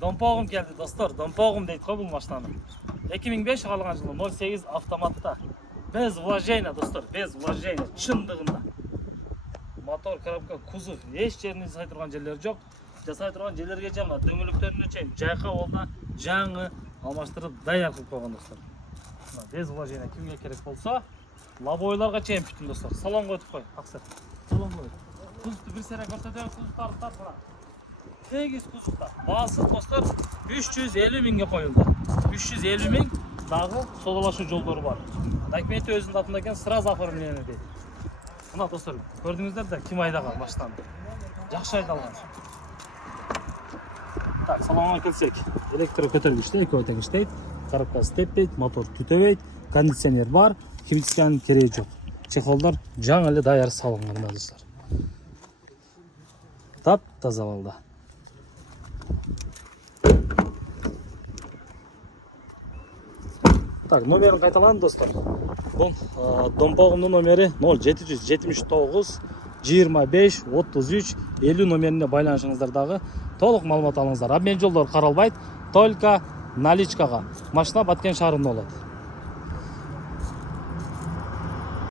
Домпогым келди достор. Домпогым дейт го бул машинаны. 2005 алган жылы 08 автоматта. Без вложения достор, без вложения. Чындыгында. Мотор, коробка, кузов эч жерин жасай турган жерлери жок. Жасай турган жерлерге жана дөңгөлөктөрүнө чейин жайка болду, жаңы алмаштырып даяр кылып койгон достор. Без вложения кимге керек болсо, лобойларга чейин бүттүм достор. Салон койтуп кой, аксыр. Салон кой. Кузовду бир сере көрсөтөбүз, кузовдарды тартына. Тегиз кузовда. Баасы достор 350 миңге коюлду. 350 миң дагы содалашуу жолдору бар. Документи өзүнүн атында экен, сразу оформление дейт. Мына достор, көрдүңүздөр да ким айдаган машинаны. Жакшы айдалган. Так, салонга келсек, электро көтөргүчтө эки отең иштейт. Коробкасы теппейт, мотор түтөбөйт, кондиционер бар, химчистиканын кереги жок. Чехолдор жаңы эле даяр салынган достор. Тап таза балда. Так, номерин кайталан достор. Бул Домпогумдун номери 0779 25 33 50 номерине байланышыңыздар дагы толук маалымат алыңыздар. Обмен жолдору каралбайт, только наличкага. Машина Баткен шаарында болот.